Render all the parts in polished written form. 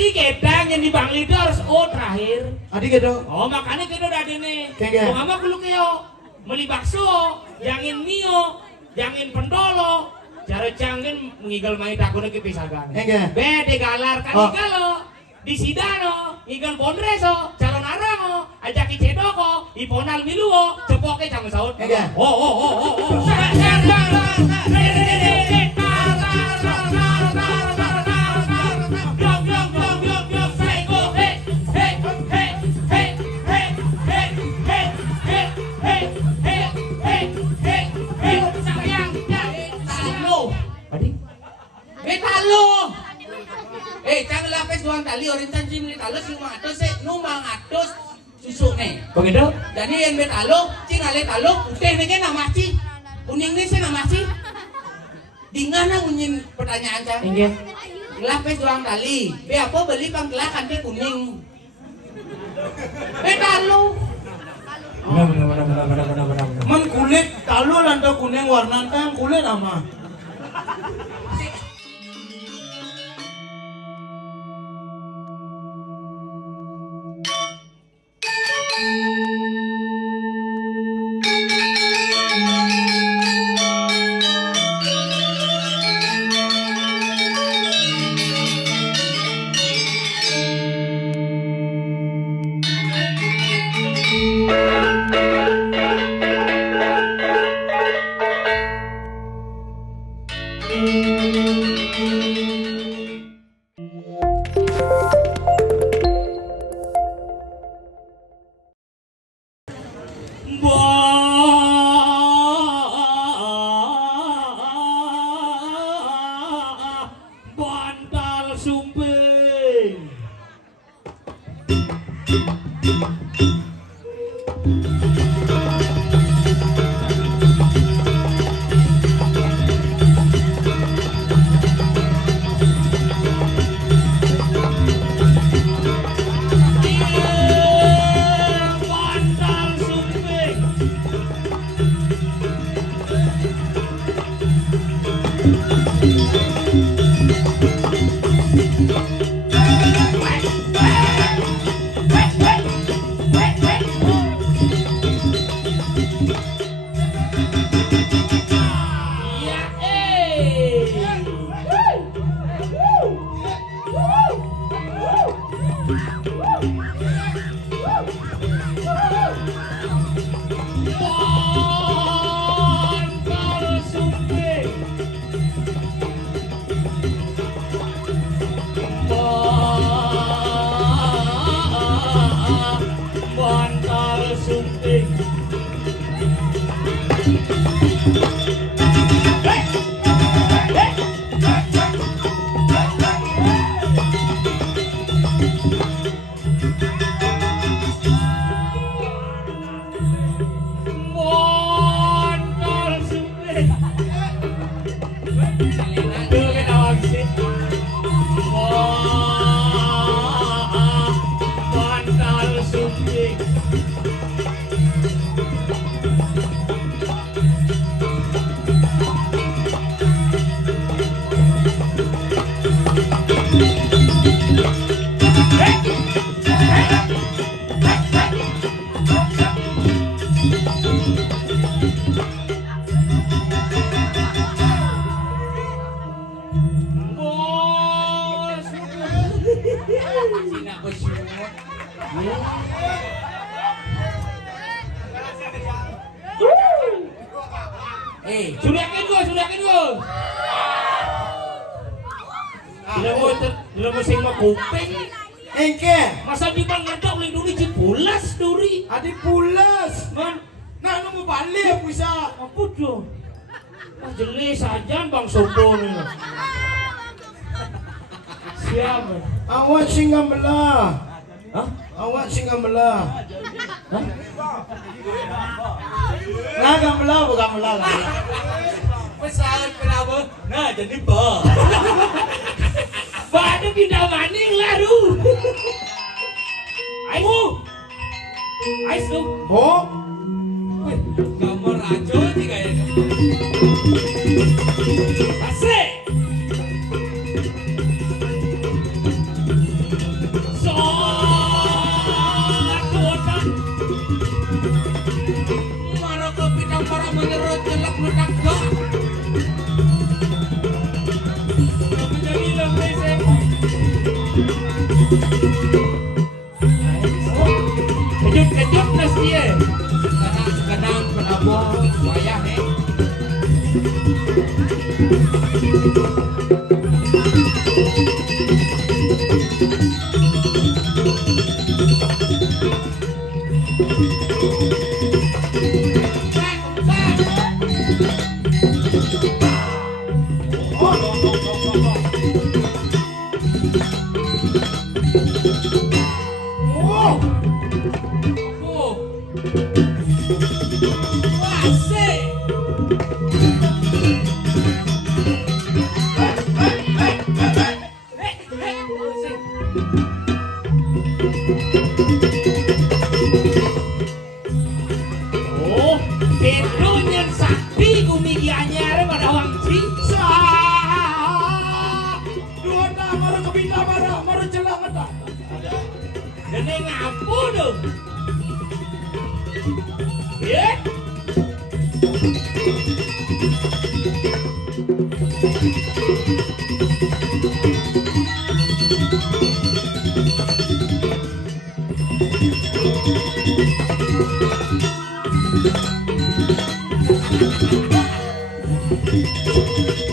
Adi kedang yang di Bang Lido harus O terakhir. Adi gitu. Oh makanya kita udah ada nih. Kaya. Kung ama kulo kayo, meli bakso, jangin mio, jangin pendolo, cara jangin mengigal main takut ke pisagan. Kaya. Bede galar kan igalo, di sidano, igal bonreso, calon arango, ajaki cedoko, iponal miluo, cepoke jangan saut. Kaya. Oh. Jangan lapis doang tali orintan sih talo sih matos numang atos susu nih. Begitu? Jadi yang betalo, cing ale talo, uteh nih nama sih, kuning nih sih nama sih. Dingana unyin pertanyaan cang. Ingat. Lapis doang tali, be apa beli pangkelakan dia kuning. Betalo. Benar. Man kulit talo landa kuning warna kan kulit ama. Bantal sumping. Bantal sumping. Bantal sumping. Bantal sumping. Dulu kita wangsit. Bantal sumping. Bos. Cina besyumut. Suriakin gua. Tidak mau sing kuping. Engke. Masa di bang ngadok lagi duri cipulas duri. Adi pulas. Man, Nah, nu mau balik bisa. apa tuh? Jelis aja bang sombong. Siapa? Awak singa belah. Hah? Awak singa belah. Hah? Nah, belah bukan belah lah. Pesawat kenapa? Nah jadi bah. Bada pindah maning laru. Ayo. Ayo tuh. Oh, Gambar aja sih kayaknya. Asik. Kejut-kejut nas dia. Kadang penabung wayah Oh, itu nyen sakti kumigi anyar pada wangci. Dua tak marah kebita marah celang eta. Dene ngapu dong. Ya.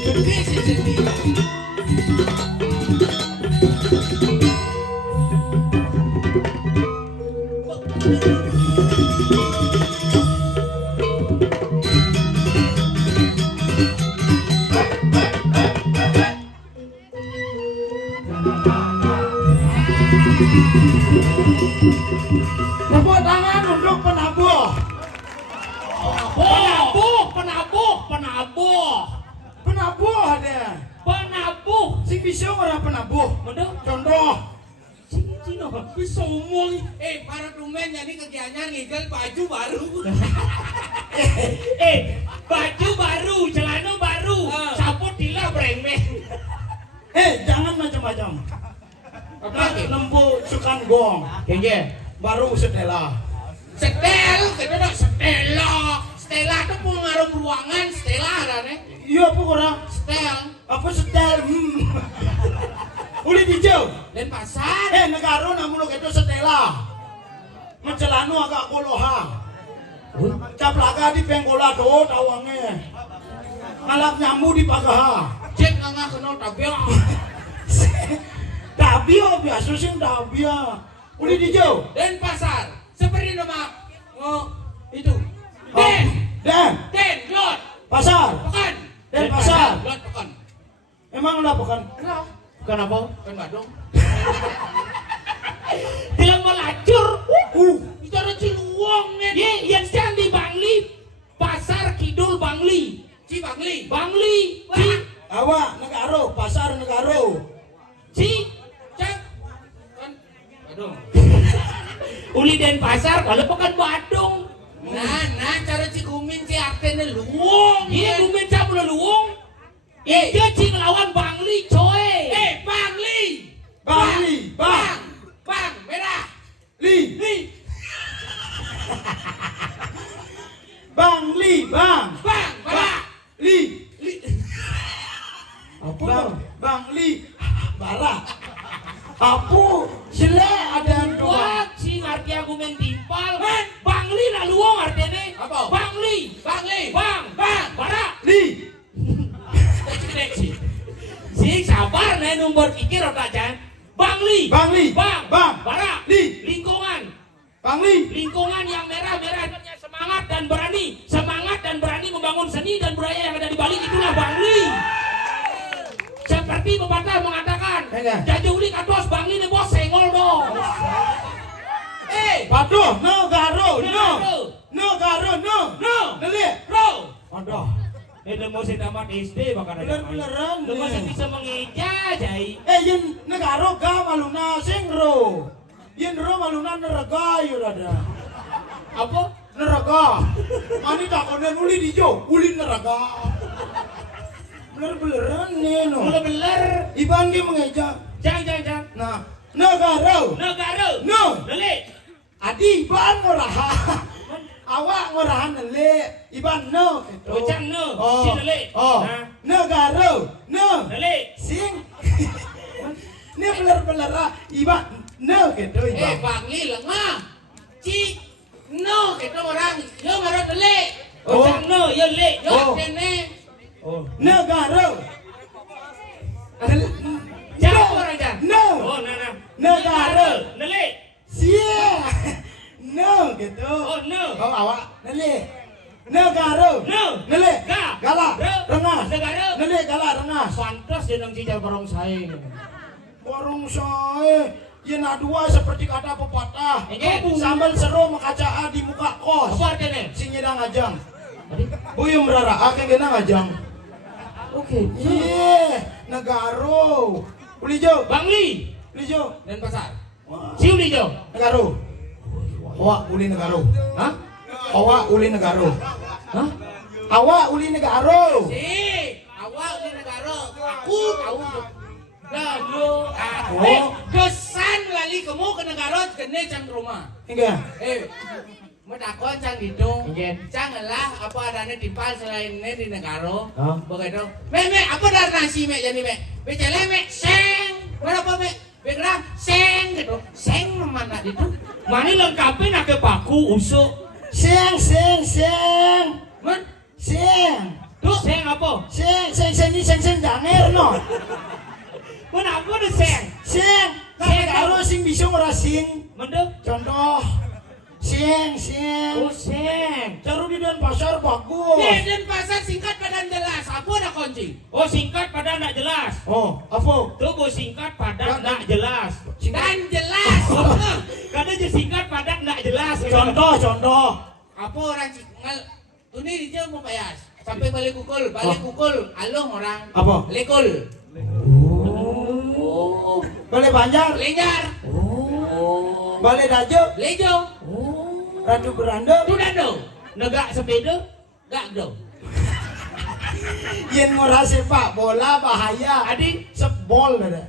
Gede sih jadi. Tepuk tangan untuk penabuh. Penabuh ada. Penabuh. Sing bisa ora penabuh. Bener? Contoh. Cino kan. Bisa ngomong, para tumen jadi kegiatan ngigel baju baru. Baju baru, celana baru, saput dila brengmeh. Jangan macam-macam. Apa lagi? Lembu sukan gong. Kenge. Baru Stella. Setel, kita nak Stella. Stella itu pengaruh ruangan, Stella ada nih. Iya apa ora? Setel, Apa setel? Uli dijauh. dan pasar. Negara namun lo itu Stella. Mencelanu agak koloha. Caplaka di pengkola do tawange. Ngalap nyambu di pagaha. Cek nggak kenal tabel. Tabio biasa sih tabia. Uli dijauh. Dan pasar. Seperti nama itu. Den, lot, Pasar. pekan. Den pasar. Lot pekan. Emang lah bukan? Kenapa? Kenapa? Kan Badung. Dia melacur. Bicara Ciluwang nih. Ye, yang sedang di Bangli. Pasar Kidul Bangli. Bangli. Bangli. Ci. Awak negara, pasar negara. Ci. Cek. Kan Badung. Uli dan pasar kalau bukan Badung. Nah, cara Cikumin artinya luwung. Iya, Gumin siapa luwung? Iya, Ci ngelawan Bangli, coy. Bangli. Bangli, bang, Bang, merah. li, Li. Bangli, bang, Bang, merah. li, Apa? Bangli, bara. Apa? Sile ada yang dua. Wah, si ngerti aku main timpal. Bangli lah luwung artinya. Apa? Bangli. Bangli. Bang. Bara. Li, Cek sih. Si sabar nih nomor pikir otak Jan. Bangli. Bangli, Bang. bang, Bara. li, Lingkungan. Bangli, Lingkungan yang merah-merah semangat dan berani. Semangat dan berani membangun seni dan budaya yang ada di Bali, itulah Bangli. Seperti pepatah mengatakan, Iya. jajuli kados Bangli nih bos sengol dong. Aduh, negara, no, Negara. negara, no, No. Neli, Bro. aduh, Udah mau saya tamat SD bakal ada bener-beneran Lu masih nih. bisa mengeja jai. Yen negara ga maluna singro. Yen ro maluna neraka yo ada. Apa? Neraka. Mani takone uli dijo, uli neraka. Bener-beneran nih no. Mula beler. Iban ge mengeja. Jangan. Nah, negara. Negara. No. Lele. Adi iban ngoraha. Awak ngorahan nele. Iban no. gitu. Bocang no. Si lele. Oh. Nah. Negara. No. Lele. Sing. Ini beler-beler iba ne gitu iba. Bangli lengah. Ci no gitu orang. Yo marot beli. Oh, cang no, yo le. Yo kene. Oh. Negara. Cang orang cang. No. Oh, nah. Negara. Nele. Sia. No gitu. Oh, no. Oh awak nele. Negara. No. Nele. Ga. Gala. Re. Rengas. Negara. Nele gala rengas. Pantas dia nang cicak barong saya. Warung saya. Yen adua seperti kata pepatah. Ege. Sambal seru makacaa di muka kos. Apa artinya? Sing nyedang ajang. Tadi? Buyung berara akeh genang ajang. Oke. Iya, negaro. Ulijo, Bangli. ulijo. Dan pasar. Si Ulijo. Negaro. Awak uli negaro. Hah? Awak uli negaro. Hah? Awak uli negaro. Si awak di negara. Aku tahu. Lalu aku Oh. kesan lali kamu ke negara kene cang rumah. Enggak. Medako cang hidung. Iya. Janganlah apa adanya timpal selain ini di negara. Hah? Begitu. Me apa dar nasi me jadi me. Becele me seng. Berapa me? Begram seng gitu. Seng mana itu? Mana lengkapin ake paku usuk. Seng. Man, Seng. Tuh, seng apa? Seng janger no. Mana apa ada seng? Seng. Seng. Negaro sing bisa ngerasing. Mendek. Contoh. Seng. Oh, seng. Taruh di Denpasar bagus. dan pasar singkat padan jelas. Apa ada kunci? Oh, singkat pada nggak jelas. Oh, apa? Tunggu singkat pada nggak jelas. Dan jelas. Kadang je singkat pada nggak jelas. Contoh. Apa orang ngal ini dia mau payas. Sampai balik kukul, alung orang. Apa? Lekul. Oh. Balai Banjar, Lenjar. Oh. Balai Dajo, Lejo. Oh. Ratu Beranda, Tudado. Negak sepeda. Gak do. yen ngora sepak bola bahaya. Adi. Sebol ada.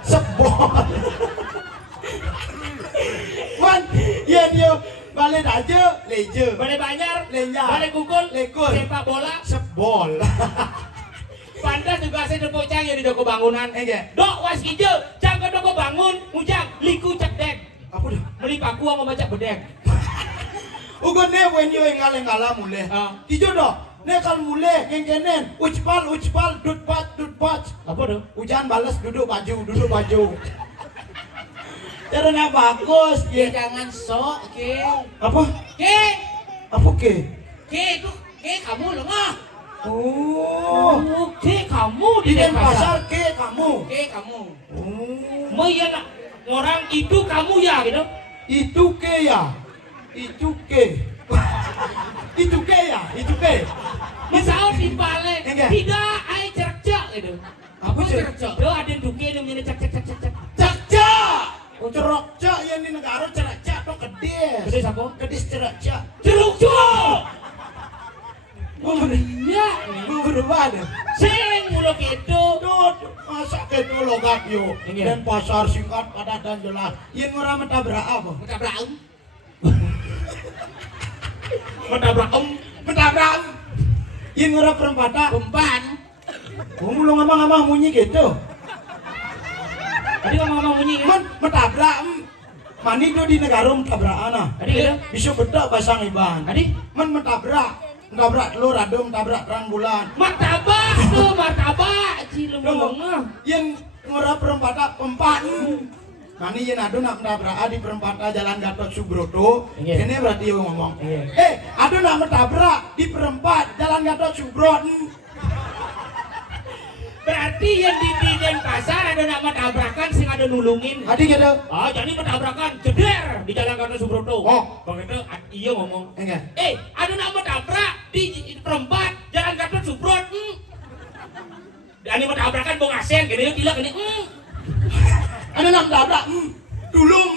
Sebol. Wan, yen yo Balai Dajo, Lejo. Balai Banjar. Lenjar. Balai Kukul. Lekul. Sepak bola. Sebol. Pantas juga saya depok cang ya di doko bangunan. Enggak. Dok was hijau. Cang ke doko bangun. Ujang. Liku cek dek. Apa dah? Beli paku sama baca bedek. Ugon ne wen yo engala mule. Ah. Tijo do. Ne kal mule gengenen. Ucpal dutpat. Apa tuh? Hujan balas duduk baju. Caranya bagus. Ya Ya. jangan sok, ke. Apa? Ke. Apa ke? Ke itu. Ke kamu lengah. Oh. Oke, kamu Di di Denpasar. Denpasar ke kamu. Ke kamu. Oh. Mau ya nak orang itu kamu ya gitu. Itu ke ya. Itu ke. Itu ke ya. Itu ke. Misal di balik Enggak. tidak ai cercak gitu. Apa cercak? Cercak. Do ada duke yang menjadi cek. Cak. Cerok cak yang di negara cerak cak to kedis. Kedis apa? Kedis cerak cak. Jeruk cuk. Ya. Berubah deh. Sing mulo gitu. Masa kedo logat yo. Enggak. Denpasar singkat padat dan jelas. Yen ora mentabrak apa? Mentabrak Mentabrak. Yen ora perempatan. Umpan. Kamu lu ngomong munyi gitu. Tadi ngomong bunyi kan? Man mentabrak. Mani do di negara mentabrak ana. Tadi gitu. Bisa bedak pasang iban. Tadi Man mentabrak telur adum mentabrak terang bulan. martabak tuh martabak. Cilung lengah. Yen ora perempatan pempat. Mani yen adu nak mentabrak di perempatan Jalan Gatot Subroto. Iya. Ini berarti yo ngomong. Iya. Adu nak mentabrak di perempat Jalan Gatot Subroto. Berarti yang di Denpasar ada nak tabrakan sing ada nulungin. Adi gitu. Ah, jadi tabrakan jeder di Jalan Gatot Subroto. Oh. Begitu iya ngomong. Enggak. Ada nama tabrak di perempat Jalan Gatot Subroto. Dan ini tabrakan bong asen gini gila gini. Ada nak mentabrak. Dulung.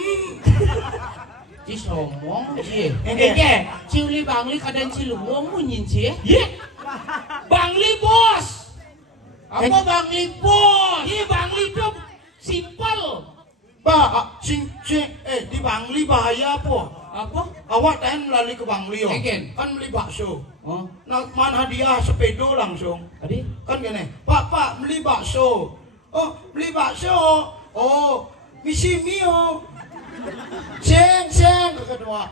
Ci somong ci. Enggak. Ciuli bangli kadang ciluwong munyin ci. Ye. Bangli bos. Apa bangli bos? Iya Bangli itu simpel. Di Bangli bahaya apa? Apa? Awak kan lali ke Bangli yo. Egen. Kan beli bakso. Oh. Nak man hadiah sepedo langsung. Tadi Kan gini, Pak beli bakso. Oh, beli bakso. Oh, misi mio. Seng kedua.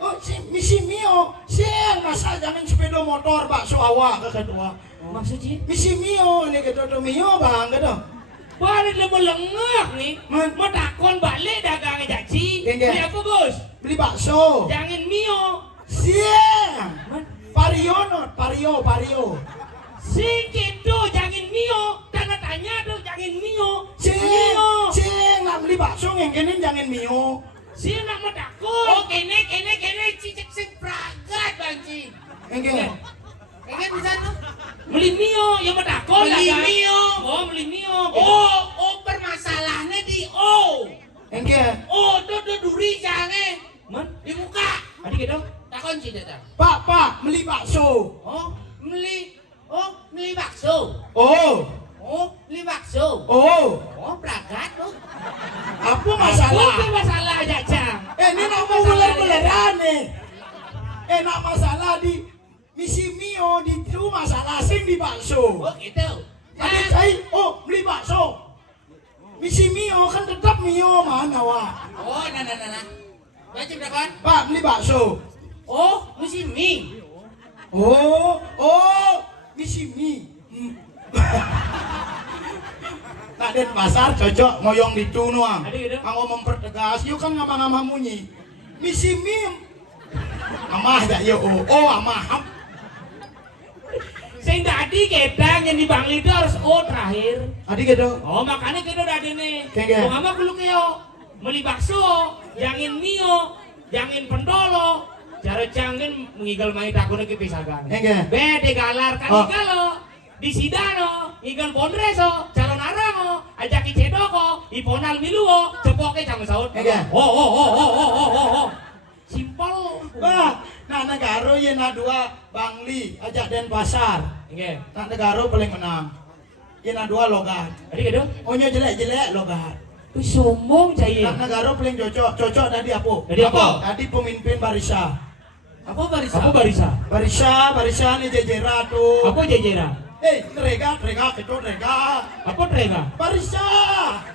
Oh, misi mio. Seng masa jangan sepeda motor bakso awak kedua. Maksudnya? Misi mio ini kedua mio bang kedua. Balik le melengak nih. Man. Mau takon balik dagang jaci. Iya. Beli apa bos? Beli bakso. Jangan mio. Seng. Man. Pario. Sing gitu jangan mio. Tanda tanya tuh jangan mio. Seng nak beli bakso yang kene jangan mio. Sing nak mau takon. Oh, kene cicik sing pragat banci. Yang kene. Kene bisa no? Beli mio yang mau takon. Beli dagang. mio. Oh beli mio. Oh, permasalahannya di O. Yang kene. Oh, do duri jangan Man. di muka. Adik gitu. Takon sih datang. Pak, beli bakso. Oh, beli bakso. Oh, Beli bakso. oh. Oh, pragat tuh. Apa masalah? Apa masalah jajang? Ini nak mau ular-ularan nih. Nak masalah di misi mio di itu masalah sing di bakso. Oh, gitu. Tadi saya, beli bakso. Misi mio kan tetap mio mana wah. Oh, nah. Baca berapa? Pak, beli bakso. Oh, mesti mie. Oh, misi mie. Nak den pasar cocok ngoyong di nuang. Adik gitu. Mau mempertegas, yuk kan ngama-ngama munyi. Misi mie. Amah dah yo. Amah. Sing tadi ketang yang di Bang Lido harus O terakhir. Adik gitu. Oh makanya kita udah ada nih. Kenge. Kung ama kulo kayo, meli bakso, jangan mio, jangan pendolo, cara jangan mengigal main takuna ke pisagan. Kenge. Bede galar kan Oh. igalo, di sidano, igal bonreso, calon arango, ajaki cedoko, iponal miluo, cepoke jangan saut. Kenge. Oh. Simpel. Bah, nak negaro ye na dua Bangli ajak den pasar. Oke. Nak negaro paling menang. Ye na dua logat. Tadi gitu. Onyo jelek logat. Wih sombong cai. Nak negaro paling cocok tadi apa? Tadi apa? Tadi pemimpin barisa. Apa barisan? Apa barisa? Barisa ni jejera tuh. Apa jejera? Trega, ketua trega. Apa trega? Barisa.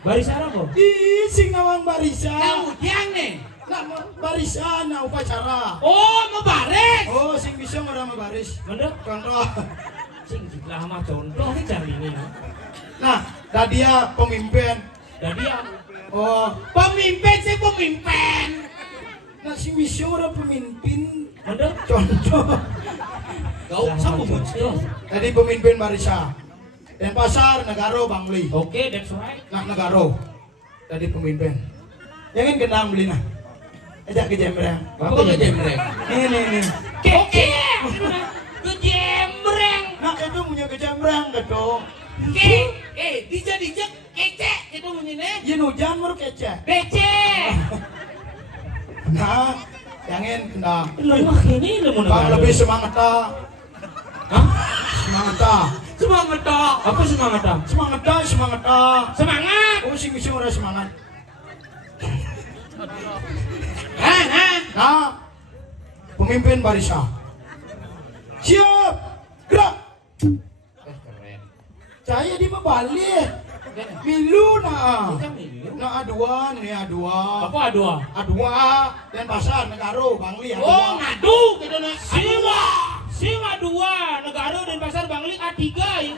Barisa apa? Di sing nawang barisa. Kemudian nih. Nak barisa na upacara. Oh, mau baris. Oh, sing bisa orang baris. Mana? Contoh. Sing lama contoh nih cari ini. Nah, dah dia pemimpin. Dan dia Oh, Pemimpin sih pemimpin. nah si bisa orang pemimpin. mana? Contoh. Kau sama contoh. Tadi pemimpin barisa. Dan pasar negaro Bangli. Oke, that's right. Nak negaro. Tadi pemimpin. Jangan kenang beli nah. Ajak ke jembreng. Apa kejembreng? Ini. Oke. Kejembreng. Nak itu punya ke jembreng gitu. Dijak kece itu bunyinya. Yin hujan baru kece. Bece. Nah, jangan kenang. Lemah ini lemah. Bang lebih semangat tak? Hah? Semangat tak? Semangat tak? Apa semangat tak? Semangat tak? Semangat tak? Semangat. Oh, sing bisa orang semangat. Hah? Nah, pemimpin barisa. Siap, gerak. Keren. Saya di balik. Milu nah. Kita milu. Nah adua, nih adua. Apa adua? Adua dan pasar negaro Bangli Oh, adua. ngadu gitu nah. Sima dua negara dan pasar Bangli A3 ya.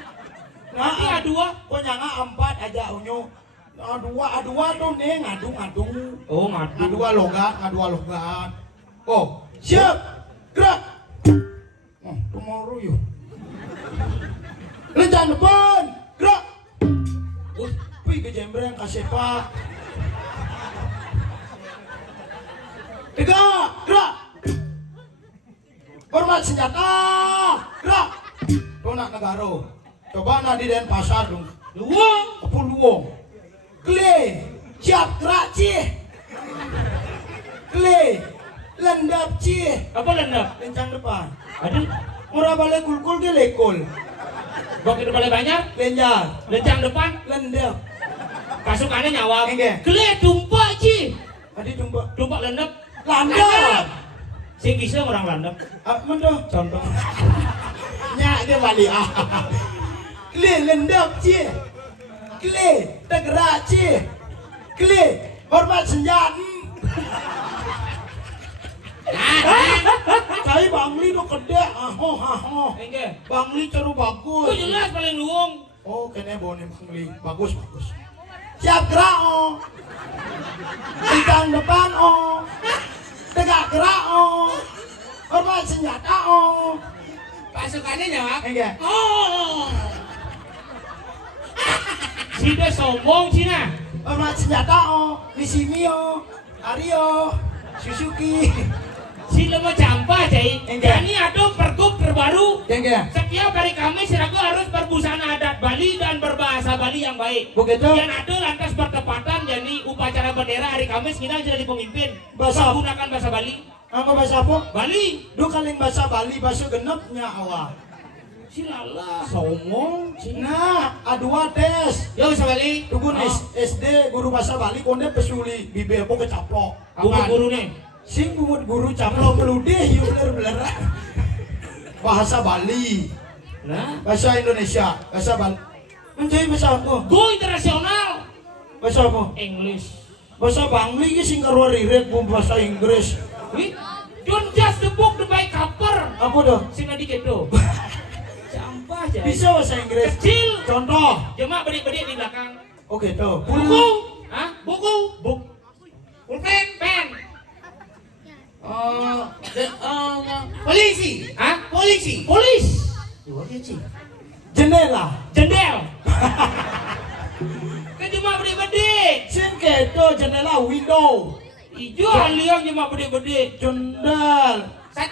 Nanti Nah, A2. penyanga 4 aja unyu. Adua tuh nih ngadu. Oh, ngadu. Ngadu logat. Oh, siap, gerak. Oh, tomorrow yuk. Lencang depan, gerak. Wih, ke jembreng kasih pak. Tegak, gerak. Hormat senjata, gerak. Donak negaro. Coba nanti den pasar dong. Luang. Apa luang? Kle, siap gerak cih. Kle, lendap cih. Apa lendap? Lencang depan. Ada. Murah balik kulkul ke lekol. Bok itu paling banyak. Lenjar, Lencang depan. lendap. Pasukannya nyawa. Enggak. Kele tumpak ci. Tadi tumpak. Tumpak lendap. Landap. Sing bisa orang landap. Apa tuh? Contoh. Nyak dia balik. Kle lendap cih. klik, tergerak cih, klik, hormat senjata. Saya Bangli tuh gede, aho. Enggak. Bangli ceru Itu bagus. jelas paling luung. Oh, kene boleh Bangli, bagus. Siap gerak oh. Bintang depan oh. Tegak gerak oh. Hormat senjata oh. Pasukannya jawab. Enggak. Oh. Sida sombong Cina. Hormat senjata oh. Nisimi oh. Ario. Suzuki. Sila mau campah cai. Enggak. Jadi ada pergub terbaru. Enggak. Setiap hari Kamis Ragu harus berbusana adat Bali dan berbahasa Bali yang baik. Begitu. Yang ada lantas bertepatan jadi upacara bendera hari Kamis kita jadi pemimpin. Bahasa- menggunakan bahasa Bali. Apa bahasa apa? Bali. Duh kaling bahasa Bali bahasa genepnya awak. Silala. Somong. Nah, A2 tes. Yo bahasa Bali. Tugun SD guru bahasa Bali konde pesuli bibir apa kecaplok. Guru nih. Sing guru caplok meludih yuk beler. Bahasa Bali. Nah. Bahasa Indonesia, bahasa Bali. Menjadi bahasa apa? Go internasional. Bahasa apa? English. Bahasa Bangli ki sing karo riret bum bahasa Inggris. Wih. Don't just the book the by cover. Apa dah? Sing tadi gitu. Campah aja. Bisa bahasa Inggris. Kecil. Contoh. Jemaah bedik-bedik di belakang. Oke tuh. Buku. Hah? Buku. Buk. Pulpen. Pen. Polisi. Hah? Polisi. Polis. Dua dia sih. Jendela. Jendel. Kan jemaah bedik-bedik. Sing keto jendela window. Ijo aliang jemaah bedik-bedik. Jendel. 1,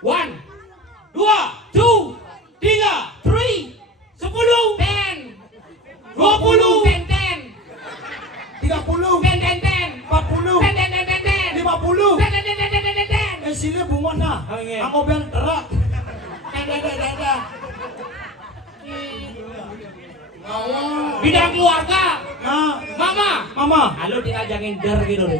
1, 2, 2, 3, 3, 10, 10, 20, 10, 10, 30. 10, 10, 10, 40. 10, 10, 10, 10, 10, 50. 10, 10, 10, 10, 10, 10. Sini bunga nah. Oh, iya. Aku bel terak. Dah. Bidang keluarga. Nah, Mama. mama, Halo diajangin der gitu deh.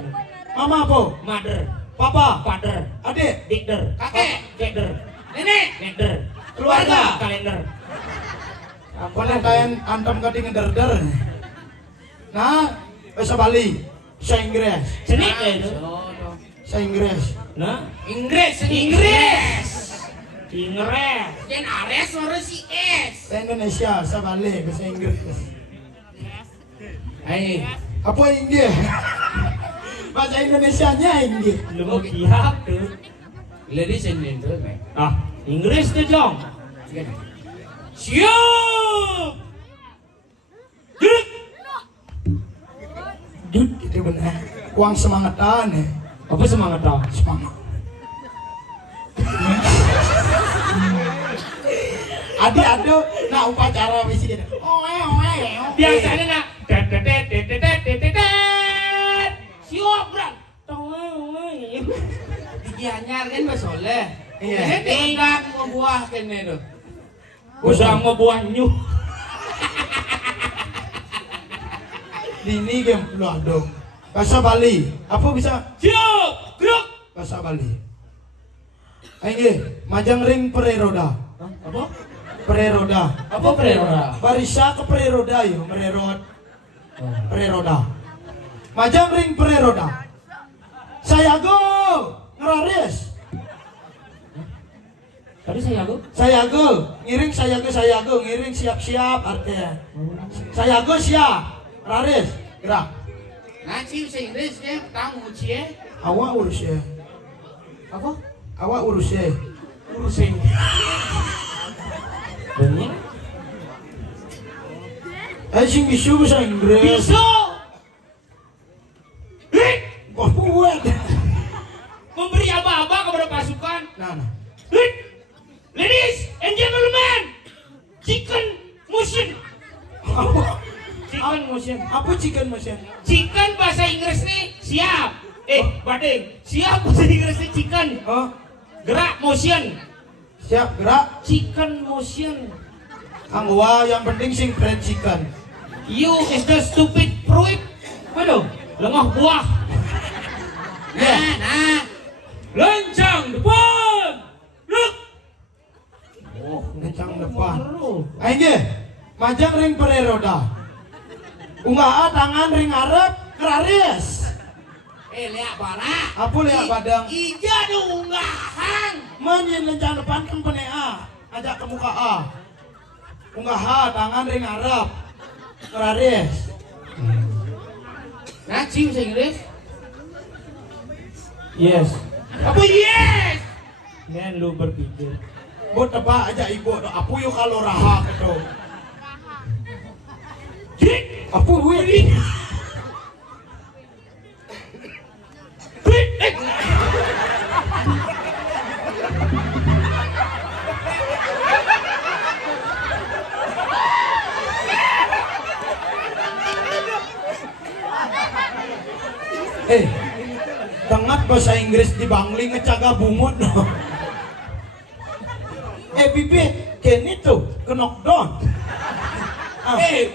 mama apa? Mother, Papa, father, adik, dikder, Kakek. keder, Nenek. nekder, keluarga. kalender. Konen kain antam kading ngeder-der. Nah, bahasa Bali, bahasa Inggris, Cenik ya itu. bahasa Inggris. Nah, Inggris. Inggris. Inggris. Jen Ares harus si S. Bahasa Indonesia, bahasa Bali, bahasa Inggris. Hai. Apa Inggris? Bahasa Indonesianya Inggris. Lu mau kiap tuh. Ladies and gentlemen. Ah, Inggris tuh Jong. Siap. Duduk. Dud, itu benar. Uang semangatan ya, Apa semangat dong? semangat. Adik-adik, nah upacara misi dia. Biasanya nak. Siap berat. Digianyar kan basoleh. Iya. Ini tingkat mau buah kene tuh. Udah mau buah nyuh. Dini game lu adong. Bahasa Bali, apa bisa? Siap. Gerak. Bahasa Bali. Ayo, majang ring pereroda. Apa? Pereroda. Apa pereroda? Barisa ke pereroda yo, mererod. Pereroda. Majang ring pereroda. Saya go ngeraris. Tadi saya aku. Saya go, ngiring saya go, ngiring siap-siap artinya. Saya go siap. Raris, gerak. Nah, sih bahasa Inggris dia tamu cie. Awak urus ya. Apa? Awak urus ya. Urusin. Bener? Sing bisu bahasa Inggris. Bisa. Kok buat? Memberi aba-aba kepada pasukan. Nah. Ladies and gentlemen, chicken motion. Chicken motion. Apa chicken motion? Chicken bahasa Inggris nih siap. Badeng. Siap bahasa Inggris nih chicken. Oh, Gerak motion. siap gerak. Chicken motion. Angwa yang penting sing fried chicken. You is the stupid fruit. Waduh, lengah buah. Nah. Lencang depan. Look. Oh, kencang depan. Baru. Ayo, majang ring pereroda. Unggaha tangan ring ngarep ngeraris. Lihat bara. Apa lihat badang? Ija do unggahan. Menyin lencang depan kan penea. Ajak ke muka A. Unggaha tangan ring ngarep ngeraris. Ngaji bahasa Inggris. Yes. Apa yes? Nen lu berpikir. Buat tebak aja ibu. Apa yuk kalau raha kedo. Apa wih? Dengat bahasa Inggris di Bangli ngecaga bungut no. Bibi, kini tuh ke knockdown.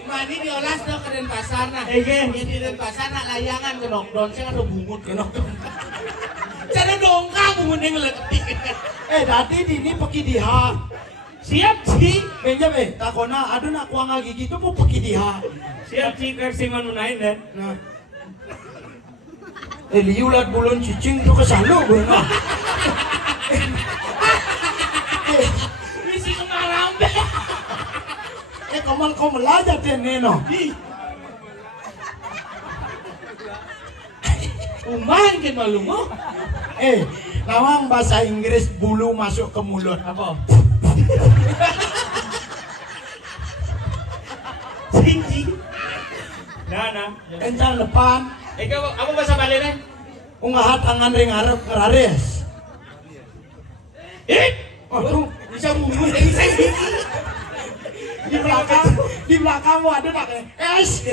Mani diolas do ke Denpasar nah. Gen. Di Denpasar nak layangan ke knockdown, saya ada bungut ke knockdown. Cara dongka bungut yang letik. Tadi ini pakai diha. Siap Ci. Benja takona aduh nak kuang gigi itu mau pakai diha. Siap Ci versi manunain dan. Nah. Liulat bulun cicing tuh kesalu gue nah. Isi kemarambe. Kamal kau melajat ya neno. Uman kan malu mo. Nawang bahasa Inggris bulu masuk ke mulut. Apa? Cici. Nah. Kencang depan. Apa bahasa Bali nih? Unggaha tangan ring ngarep ngeraris. Aduh, Bisa bungut. di belakangmu ada nak S.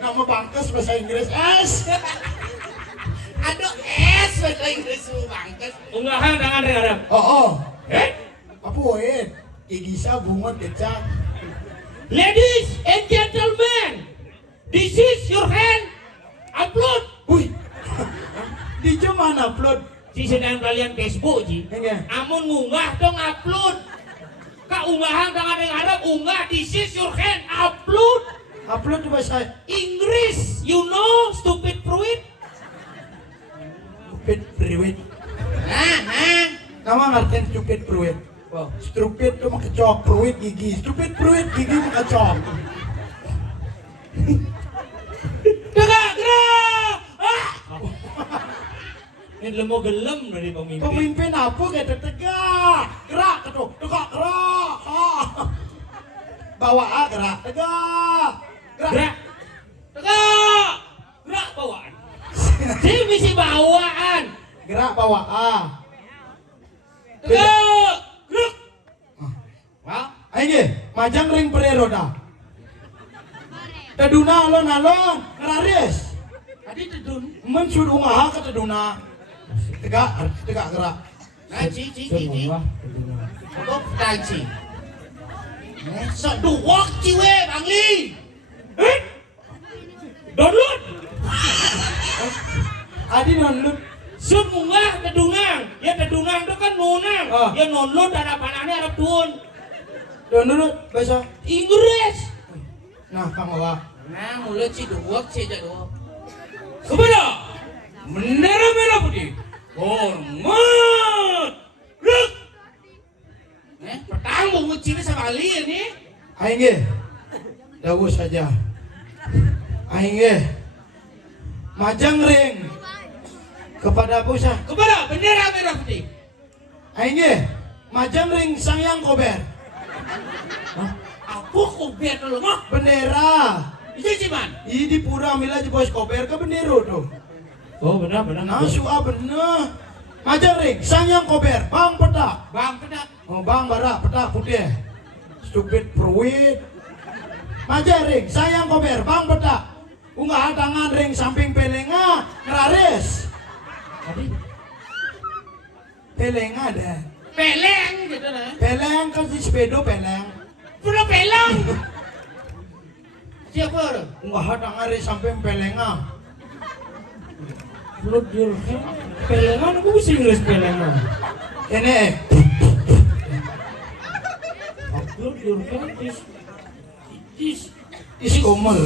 Nama bangkes bahasa Inggris S. Aduh es bahasa Inggris bangkes. Unggahan tangan ring harap. Oh. Apa weh? Igisa bungut kecang. Ladies and gentlemen, this is your hand. Upload. Wih. Di mana upload? Si sedang kalian Facebook Ji. Enggak. Amun ngunggah dong upload. Kak unggahan tangan ring harap unggah. This is your hand. Upload. Upload di bahasa Inggris. You know stupid fruit. stupid fruit. Nama ngertiin stupid fruit. Stupid itu makecok, fruit gigi. Stupid fruit gigi makecok. Gerak. Ini lemo gelem dari pemimpin. Pemimpin apa kayak tegak. Gerak ketuk, tegak gerak. Bawa A gerak, tegak. Gerak. Gerak bawaan. Ini misi bawaan. Gerak bawa A. Gerak. Wah, Ayo, majang ring pereroda. Teduna alon ngeraris. Tadi tedun. Mensur ungaha ke teduna. Tegak gerak. Ci. Apa taji? Sok duwak ciwe Bangli. download. Adi nonlut. Semua tedunang. Ya tedunang itu kan nunang. Ya nonlut ada panahnya ada tuun. Nonlut bahasa Inggris. Nah, Kang Owa. Nah, mulut ci duwak ci jado. Kepada Bendera Merah Putih. Hormat. Gerak. Petang bungut ci sama Ali ini. Aing ge. Dawu saja. Aing ge. Majang ring kepada Busa. Kepada Bendera Merah Putih. Aing ge. Majang ring Sangyang Kober. Aku kubiar dulu mah. Bendera. Itu ciman. Di pura mila di bos kober ke bendera tuh. Oh benar. Nah, sua bener. Majang ring Sangyang Kober, Bang Pedak. Bang pedak. Oh, Bang Barak Pedak putih. Stupid fruit. Majang ring Sangyang Kober, Bang Pedak. Unggah tangan ring samping pelenga ngeraris. Tadi Pelenga deh. Peleng gitu nah. Peleng kan di sepedo peleng. Sudah peleng. Siapa orang? Unggah tangan ring samping pelenga. Upload your hand. Pelengan aku bisa Inggris pelengan. Ini Upload your hand is Iskomel.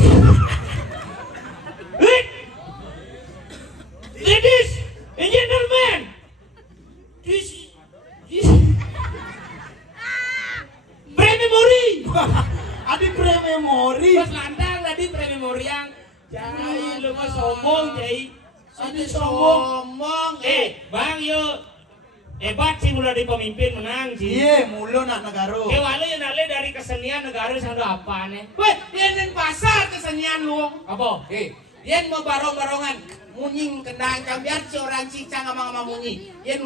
Ladies and gentlemen, this pre-memory. Adi pre-memori. Mas landang tadi pre-memory yang jai lu mah sombong jai. Adi sombong. Bang yo hebat sih mulai di pemimpin menang sih. Iya, mulu nak negaro. Walau yang nale dari kesenian negara sana apa nih? Weh, dia nen pasar kesenian lu. Apa? Dia mau barong-barongan, munying kendancang biar si orang cicang sama munyi. Dia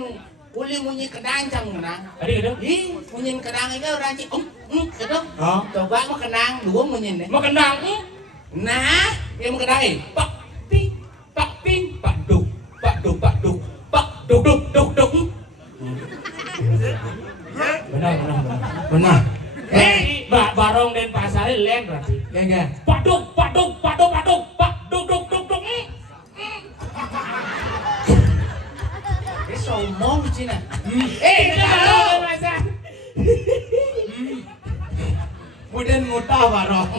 uli munyi kendancang menang. Tadi gitu? Ih, munyin kendang itu orang cicang. Gitu. Oh. Coba mau kendang dua munyin deh. Mau kendang? Nah, dia mau kendang Pak ping, pak ping, pak duk, pak duk, pak duk, pak duk duk duk duk. Benar. Benar. Barong dan pasar lain berarti. Enggak. Paduk, pak duk duk duk. Dia sombong Cina. Kalau masa. Kemudian ngutah barong.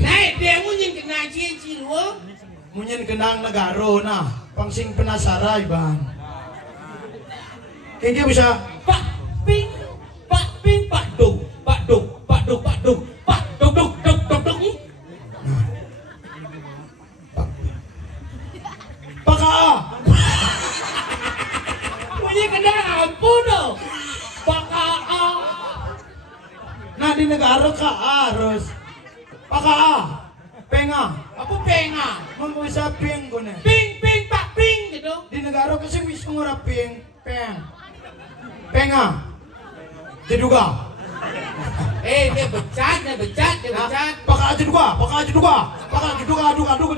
Nah, dia munyin kena cici lu. Munyin kenang negaro nah, pangsing penasaran bang. Kayaknya bisa. Pak ping, pak duk, duk duk. Paka. Punya kendang ampun dong. Pak Nah di negara ka harus. Paka. Penga. Apa penga? Mau bisa ping kone. Ping, pak ping gitu. Di negara kasi bisa ngurap ping. Penga. Jeduga. Dia becat. Paka aja duga.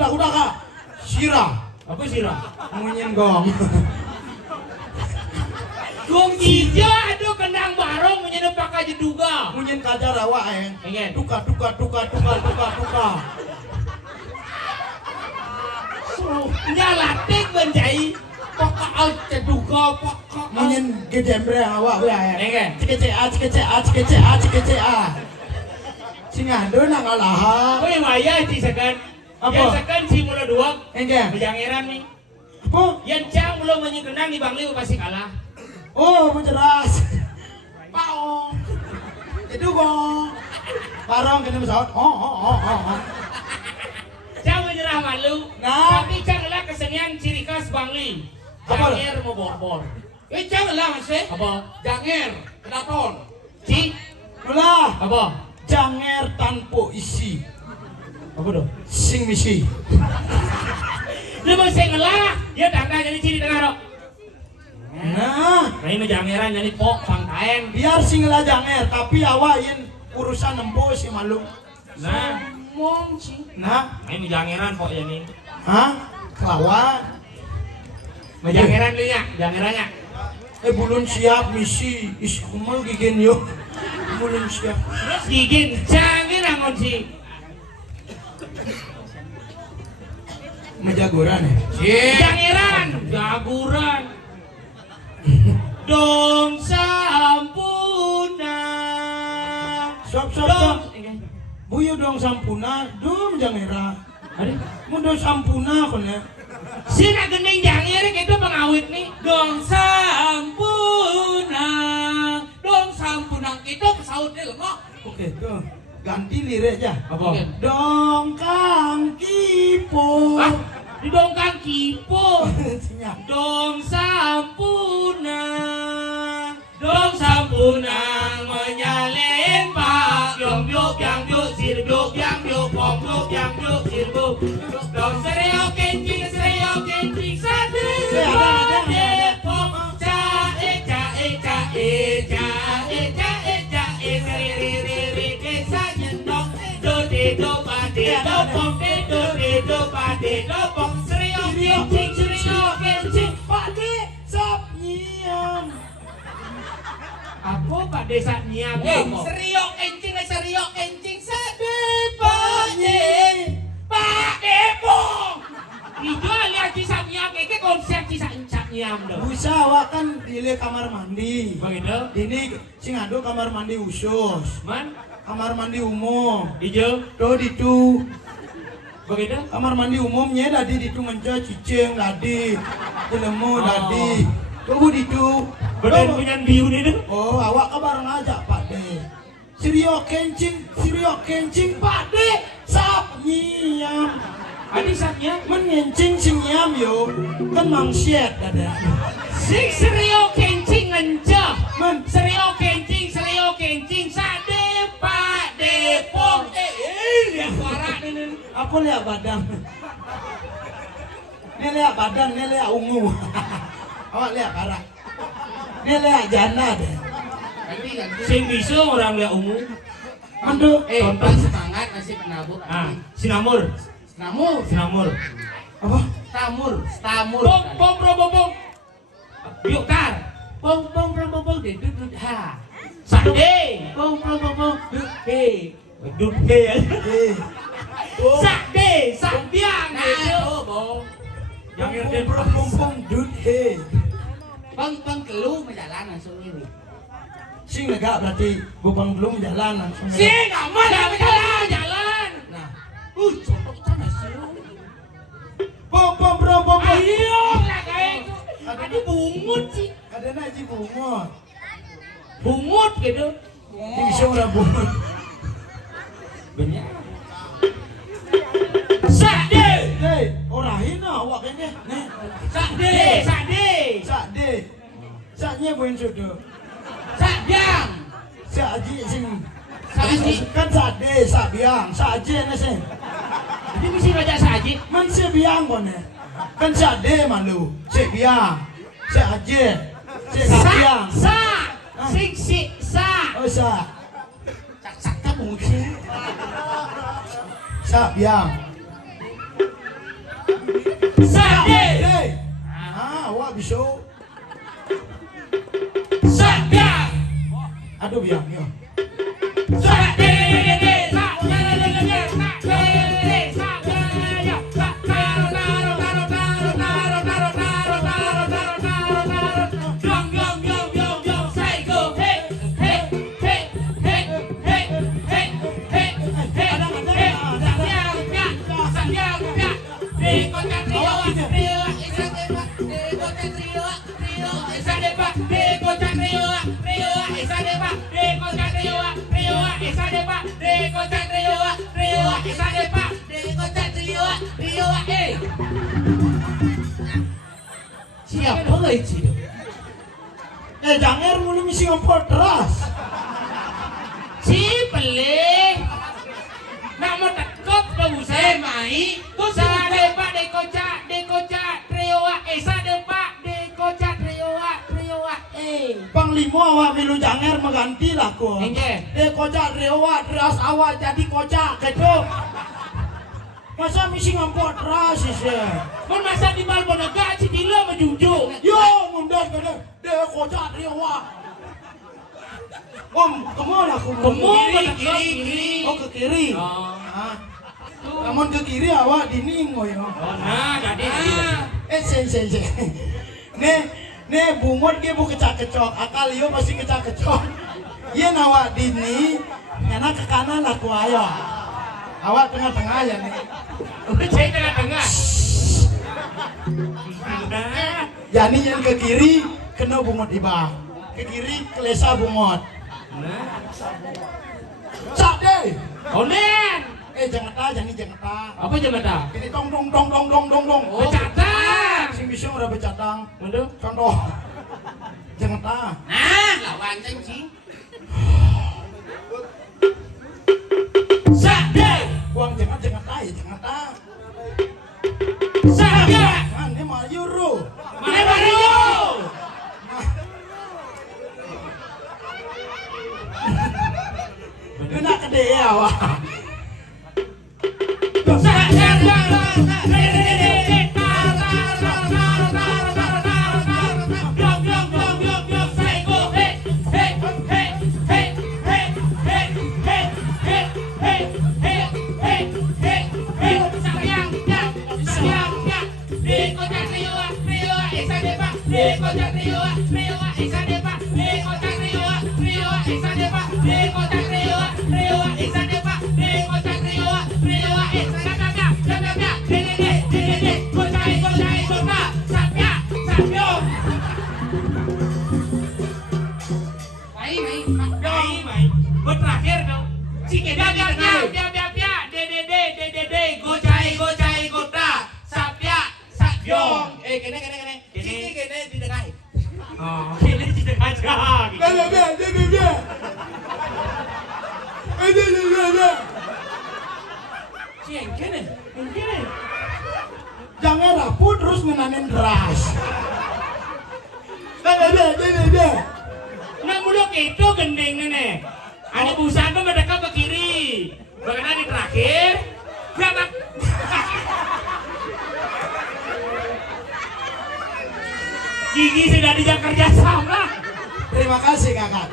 Duga ka. Sira. apa sih lah? Munyin gong. Gong hijau aduh kendang barong menyedup pakai jeduga. Munyin kajar awak Ingin. Duka. Nyalatik benjai. Pokok out jeduga pokok. Munyin gejembre awak we Ingin. Cikece. Singado nang alaha. Kau yang maya sih sekan. Apa? Yang sekan sih mula dua. Engke. Bejangeran nih. Apa? Yang cang belum menyikendang di Bangli pasti kalah. Oh, menjeras. Paong. Itu gong. Barang kena pesawat. Oh. Cang menyerah malu. Nah. Tapi cang adalah kesenian ciri khas Bangli. Apa? Janger mau bor-bor. Jangan lah mas Apa? Janger, kedaton. Ci? Mula. Apa? Janger tanpa isi. Apa dong? Sing misi. Lu mau sengelah, ya tanda jadi ciri tengah. Nah, Nah ini jangeran jadi pok pangkaen. biar singlah janger tapi awak yen urusan nempo si malu. Nah, Mong sih. Nah, ini jangeran pok ya nih. hah? Kelawan. Jangeran lu nya, jangerannya. Bulun siap misi. Is kumel gigen yo. Bulun siap. Terus gigin jangan angon sih. Mejagoran ya. Jangeran, jaguran. Dong sampuna. Sop. Buyu dong sampuna, dum jangera. Ada? Mun dong sampuna kone. Sina gending janger itu pengawit nih. Dong sampunang itu pesautnya lemah. Oke, tuh. Ganti lirik aja. Apa? Dong kang kipo. Ah, di dongkang kipo. Sinyap. Dong sampuna menyalin pak yong yuk yang yuk sirbuk yang yuk pom yuk yang yuk sirbuk dong sereo kencing satu bade pom cae seri desa nyendong do bade do pom do bade do pom sereo kencing Pade sap nyiam. apa Pak Desa nyiam apa? Seriok kencing sedepanya Pak Depong. Itu lihat cisam nyiam kayak konsep cisam nyiam dong. Bisa awak kan dile kamar mandi. Begitu? Ini sing ado kamar mandi khusus. Man, kamar mandi umum. Hijau. Do ditu. Begitu? Kamar mandi umumnya tadi ditu menca cicing tadi. Jelemu Oh. tadi. Tunggu ditu. Badan punya biu itu. Oh, awak kabareng aja Pak De. Sirio kencing Pak De. Sap nyiam. Adi saknya. Mengencing sing nyiam yo. Kan mangsiet ada. Sing serio kencing ngencah. Men Serio kencing sade Pak Depok. Lihat suara ini. aku lihat badan. Ini lihat badan, ini lihat ungu. Awak lihat karak. Ini lihat jana deh. Ganti. Sing bisa orang lihat ungu. Mandu. Bang semangat masih penabur. Ah, sinamur. Sinamur. Apa? Stamur. Bom. Yuk tar. Bong de dudut ha. Sade. Bong dudut he. Dudut he. Eh. Oh. Sade, sambiang. Bong. Jangan Pom dud he. Bang keluh menjalan langsung ini. Sing lega berarti bubang belum jalan langsung. Sing aman jalan. Nah, contoh sana sih. Pom. Ayo lah kayak. Ada bungut sih. Ada naji bungot. Bungut gitu. Ini bisa ora bungot. Banyak. Sade. Hei, ora hina awak ini. Nih, Sade. saknya buin sudo. Sajang. Saji sing. Saji. Kan sade, sabiang, saje nasi. Ini mesti baca saji. Man sebiang kone. Kan sade malu, sebiang, saje, sebiang. Sa. Oh sa, Sak kamu sih. sabiang. Sade. Hei, awak bisa. Sabiang. Aduh biang, yo. Sade. Siapa lagi? Jangan mulu misi ngompol teras. Si pelih. Nak mau tekop bau saya mai. Tu sade pak dekocak trioa. Sade pak dekocak trioa. Panglima awak milu janger mengganti lah ko. Engke. Kocak rewa, teras awak jadi kocak kedo. Masa misi ngompol teras sih. Mun masa di balbon negak si dilo menjunjung. Yo, mundur kena. Kocak rewa. Kemana aku? Kiri. Oh ke kiri. Oh. Ah. Namun ke kiri awak diningo yo. Oh nah, jadi. Sen. Nih bungut dia bu kecak-kecok. Akal yo pasti kecak-kecok. Iya nawak dini. Nyana ke kanan aku ayo. Awak tengah-tengah ya nih. Udah saya tengah-tengah. Jadi yang ke kiri kena bungut ibah. Ke kiri kelesa bungut. Nah. Cak deh. Onen. Jangan ta. Apa jembatan? Ini dong. Oh, catang. Sing bisa udah bercatang. Waduh. Contoh. Jangan ta. Nah, lawan sih. Sade. Buang jangan ta. Sade. Ini mah euro. Mana baru? Kena gede ya awak. Rio, kene. Ciki kene di tengah. Oh, ini tidak aja. Cing kene. Mungkin. Jangan rapuh terus ngenanin deras. Nah muluk itu gending nih. Ada busan tuh mereka ke kiri. Bagaimana di terakhir? Berapa? Gigi sudah dijak kerja sama. Terima kasih kakak.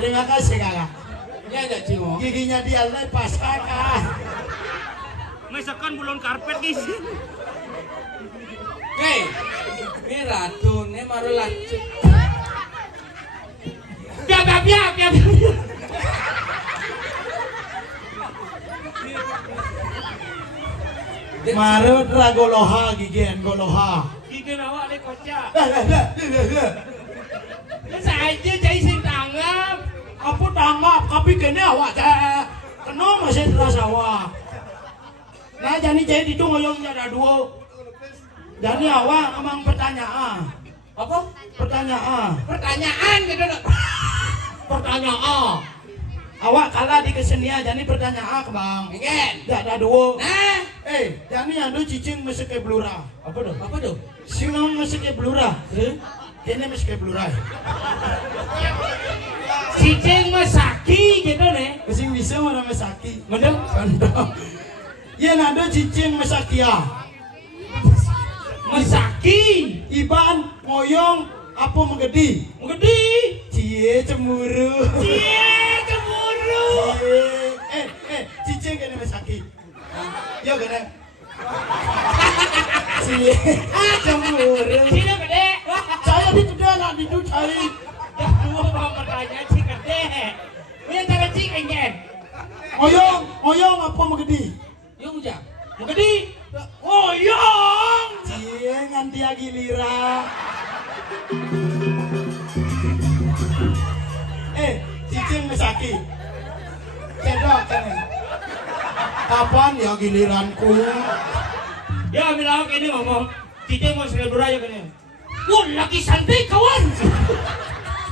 Ya ada Cimo. Giginya dia lepas kakak. Misalkan bulon karpet gisi. Hei, ini racun, ini maru racun. Biar. Marut ragoloha gigian goloha. Gigi nawa le kocak. Saja cai sing tanggap. Apa tanggap tapi kene awak teh. Kena masih terasa awak. Nah jadi di itu ngoyong ada dua. Jadi awak emang pertanyaan. Apa? Pertanyaan. Pertanyaan gitu dong. Pertanyaan. Awak kalah di kesenian jadi pertanyaan ke bang. Mungkin. Tidak ada dua. Nah, jadi anu cicing masuk ke blura. apa tuh? Sinong masuk ke blura. Kene masuk ke blura. Cicing masaki gitu nih. Kesing bisa mana masaki. Mendem. Kandang. Iya nado cicing masakia. Masaki. Iban ngoyong apa menggedi. Gede. Cie cemburu. Cie cemburu. Cicing kene masaki. Yo kene. Cie cemburu. Sini gede. Saya di kedai nak di cari. Dua mau pertanyaan si gede. Punya cara cing engen. Ngoyong apa menggedi. Yung ujang. Gede. Oyong. Cie nganti gilira. Cicing mesaki. Cedok kene. Kapan ya giliranku? Ya bilang ini ngomong. Cicing mau sekali beraya kan. Wah lagi santai kawan.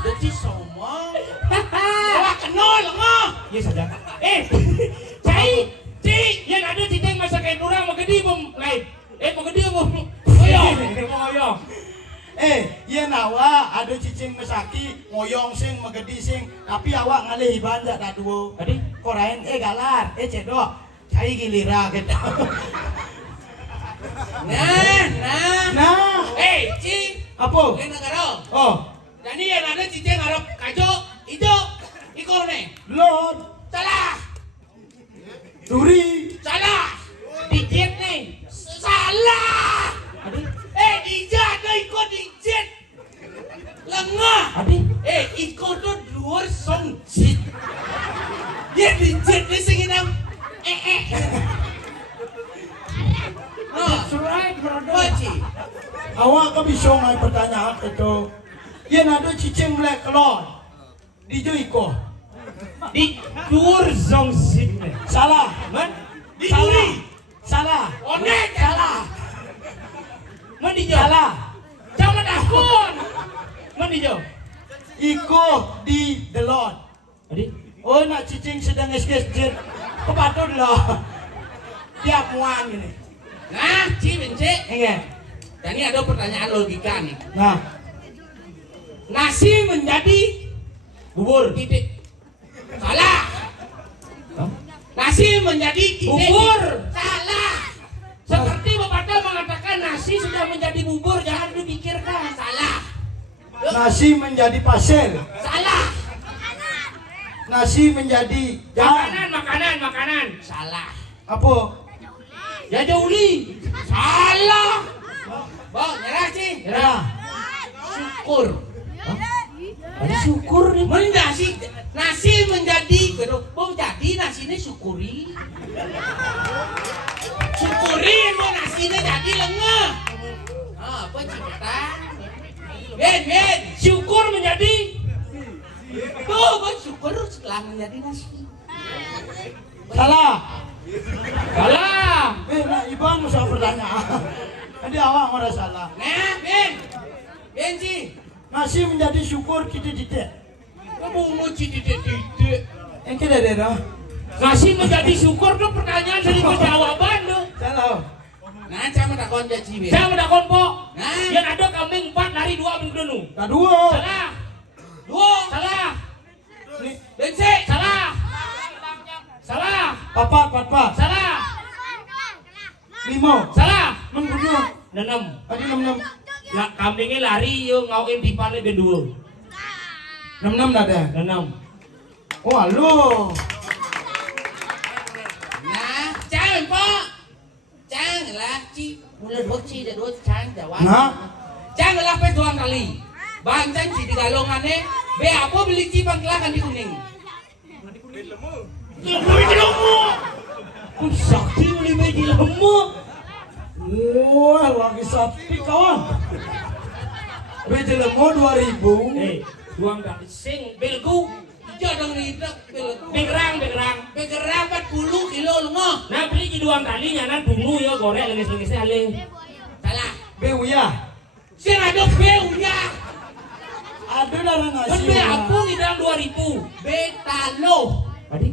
Jadi somong. Wah kenal ngah. Ya saja. Cai. Yang ada cicing masa kayak nurang mau gede bom lain. Mau gede bom. Oyong. Iya nawa ada cicing mesaki ngoyong sing megedi sing tapi awak ngalih banjak dah dua. Tadi Korain galar cedok cai gilira gitu. Nah Cing. apa? Lain negara. Oh Jadi yang ada cicing harap kajo, hijau, iko nih. Lord Salah. Duri Salah. dijit nih. Salah. Adi. Dijat tuh ikut dijat. Lengah. Adi. Ikut tuh luar song jit. Dia dijat nih singin am. Surai berada. Waji. awak kebisong ay pertanyaan itu. Iya nado cicing melek kelon di Joiko. Di dur zong sit nih. Salah. Man. Di Salah. duri. Salah. Onek. Salah. Man di jauh. Salah. Jangan akun. Man di jauh. Iko di The Lord. Adi. Oh nak cicing sedang eskejet. Kepatut lah. Tiap muan gini. Nah, Benci. Ingat. Dan ini ada pertanyaan logika nih. Nah. Nasi menjadi Bubur. titik. Salah. Nasi menjadi titik. Bubur. Salah. Seperti Bapak mengatakan nasi sudah menjadi bubur, jangan dipikirkan. Salah. Nasi menjadi pasir. Salah. Nasi menjadi jalan. Makanan. Salah. Apa? Ya jauhi. Salah. Bang, nyerah sih. Ya. Syukur. Ada syukur nih. Nasi menjadi mau jadi nasi ini syukuri. Syukuri mau nasi ini jadi lengah. Apa cerita? Ben. Syukur menjadi. Tuh, syukur setelah menjadi nasi. Salah. Salah. Nak Iban usah pertanyaan. Nanti awak marah salah. Nah, Benci. Masih menjadi syukur kita tidak. Kamu mau titik-titik. Yang kita ada. Masih menjadi syukur tuh pertanyaan dari jawaban tuh. Salah. Nah, sama tak kon jadi. Saya udah konpo. Nah. Yang ada kambing 4 lari 2 minggu dulu. Kedua. Salah. Dua. Salah. Ini Benci. Salah. Salah. papat. Salah. 5. Salah. 6 kedua. 6. Tadi 6. Ya kambingnya lari yo ngauin di pale kedua. 6 dah ada. 6. Oh, halo. Nah, jangan Pak. Janganlah Ci. Mulai dua Ci dan dua jangan jawab. Nah, Janganlah pejuang kali. Bancan Ci di galongannya. Be apa beli Ci pangkelakan di kuning. Lemu. Kun sakti beli meji lemu. wah lagi sapi kawan. Beje lemo 2000. Duang tak sing belgu. Jadang ridak belak. Begerang. Begerang 40 kilo lengoh. Nah beli di duang tali nyana dulu yo gorek lengis-lengisnya ale. Salah. Beu ya. Sing ada beunya. Ada darah Kan nasi. be apa di dalam 2000. Betalo. Tadi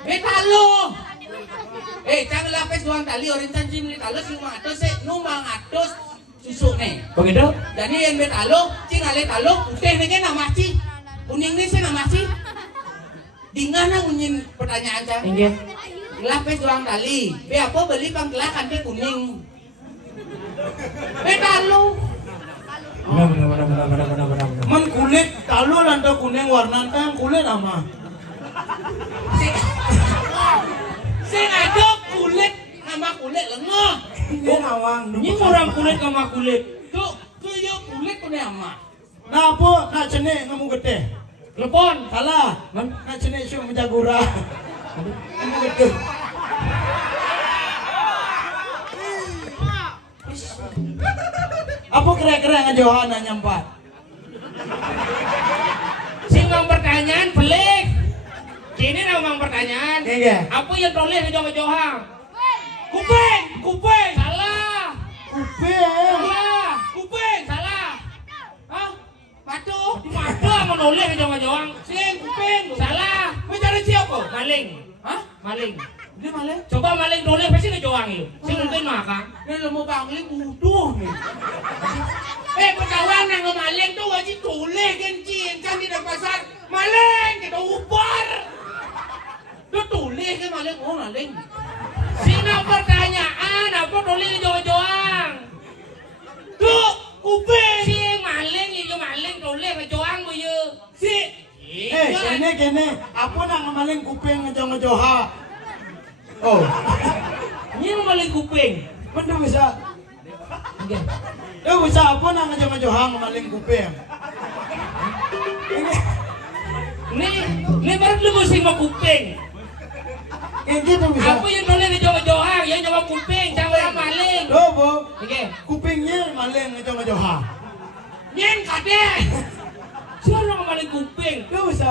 Betalo. Janganlah pejuang tali orang cancing beli talo numang atus susuk nih. begitu? Jadi yang betalo, cing ale talo, uteh nege nama ci. Kuning ni saya nama ci. Dingana ngunyin pertanyaan cang. Inggih. Lapis doang tali. Be apa beli pangkelakan be kuning. Betalo. Benar. Man kulit kalau lantai kuning warna kan kulit ama. Sing ada kulit nama kulit lengoh. Ini awang. Ini orang kulit sama kulit. Tuh yo kulit kulit ama. Nah apa nak cenek kamu gede. Telepon. Salah. Man. Nak cenek syuk menjagura. Kamu gede. Apa kira-kira ngajohan nanya 4? Sing mang pertanyaan belik. Kini mang pertanyaan. Iya. Apa yang toleh ngejoh-ngejohang? Kuping. Salah. Kuping. Kuping. Salah. Hah? Patu. Mata menoleh ngejoh-ngejohang. Sing kuping. Salah. Mencari siapa? Maling. Hah? Maling. Dia malah. Coba maling toleh pasti ngejohang itu. Sing mungkin makan. Dia mau bangli butuh nih. Pekawan yang ngemaling tuh wajib toleh kan cincang di pasar. Maling kita upar. Dia toleh kan maling. Oh maling. Sing mang pertanyaan apa toleh ngejoh-ngejohang? Tuh kuping. Sing maling itu maling toleh ngejohang bu ye. Si. Kene. Apa nak ngemaling kuping ngejoh-ngejoha? Oh, Ini maling kuping. bener bisa. Inggih. Bisa apa nak ngejoh-ngejoha ngemaling kuping? Ini baru lu sing mau kuping. Kayak gitu bisa. Apa yang boleh ngejoh-ngejohang? Yang jawab kuping, jangan maling. Dobo, Oke. kupingnya maling ngejoh-ngejoha. Nyen kadek. Siapa yang maling kuping? Bisa.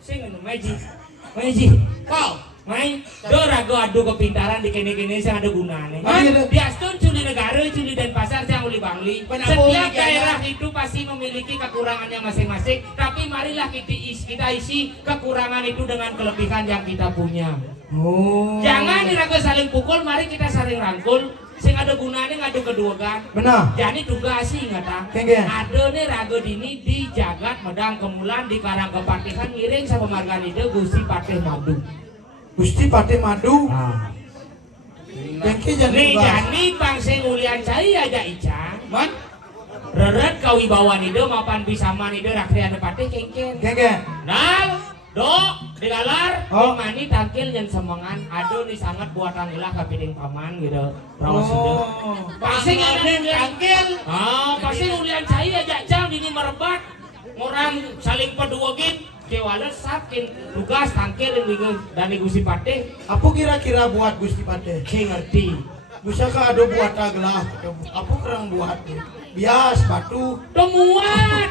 Sing anu Maji. Kau. Mai, do rago adu kepintaran di kene-kene sing ada gunane. Iya. Biastun culi negara, culi Denpasar, yang uli Bangli. Setiap daerah itu pasti memiliki kekurangannya masing-masing. Tapi marilah kita isi kekurangan itu dengan kelebihan yang kita punya. Oh. Jangan dirago saling pukul, mari kita saling rangkul. Sing ada gunane ngadu kedua kan. Benar. Jadi tugas sih ngata. Kengge. Ada nih rago dini di Jagat Medang Kemulan di Karang Kepatihan ngiring sama marganida Gusti Patih Madu. Gusti Patih Madu. Bengki jadi Nih bas. jadi bangsa ulian saya aja icang. Man. Reret kawibawan ide mapan pisaman ide rakri ada patih kengken. Kengge. Nal, do, digalar, Oh. mani tangkil yang semangan. Aduh nih sangat buatan ilah kapiting paman gitu. Rawas ide. Pasti Panganen tangkil. Pasti ulian saya aja jam ini merebat. Orang saling peduogin. Kewala sakin tugas tangkil dan Gusti Patih. Apa kira-kira buat Gusti Patih? Saya ngerti. Bisa ka ada buat gelah. Apa kurang buat? Bias batu. Temuan.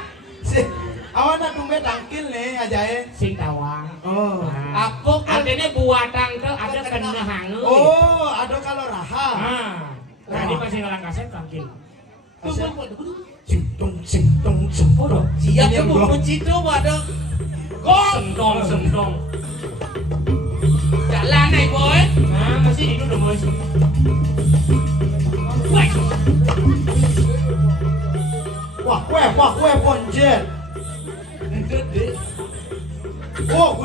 Awan nak tumbe tangkil nih ajae. Sing tawang. Oh. Aku artinya buatan tuh ada kena hangus. Oh, ada kalau raha. Nah, Nah, ini masih ngalang kaset terakhir. Sing dong Udah. Siap Ini tuh belum. mau cito waduh. Gong. Sendong. Jalan nih boy. Nah, masih itu udah mulai. Wah. Wah, kue ponjet. Gede. Oh,